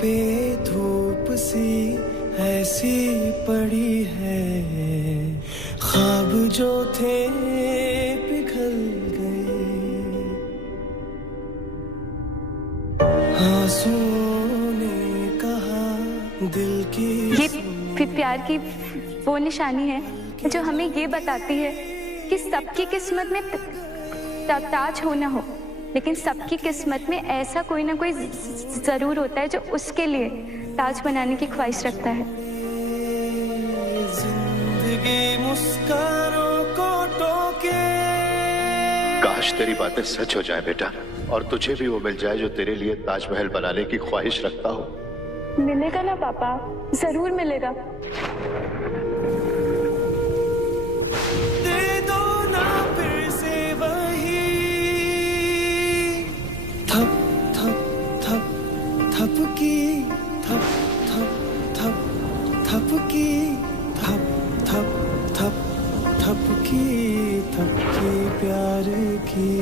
पे धूप सी ऐसी पड़ी है, ख्वाब जो थे पिघल गए, आंसुओं ने कहा दिल की। ये प्यार की वो निशानी है जो हमें ये बताती है कि सबकी किस्मत में ताज हो ना हो, लेकिन सबकी किस्मत में ऐसा कोई ना कोई जरूर होता है जो उसके लिए ताज बनाने की ख्वाहिश रखता है। जिंदगी मुस्कानों को टोके। काश तेरी बातें सच हो जाए बेटा, और तुझे भी वो मिल जाए जो तेरे लिए ताजमहल बनाने की ख्वाहिश रखता हो। मिलेगा ना पापा, जरूर मिलेगा। दे दो ना फिर से वही थप थप थप थप की, थप थप थप थप की, थप थप थप थप की, थप की प्यार की।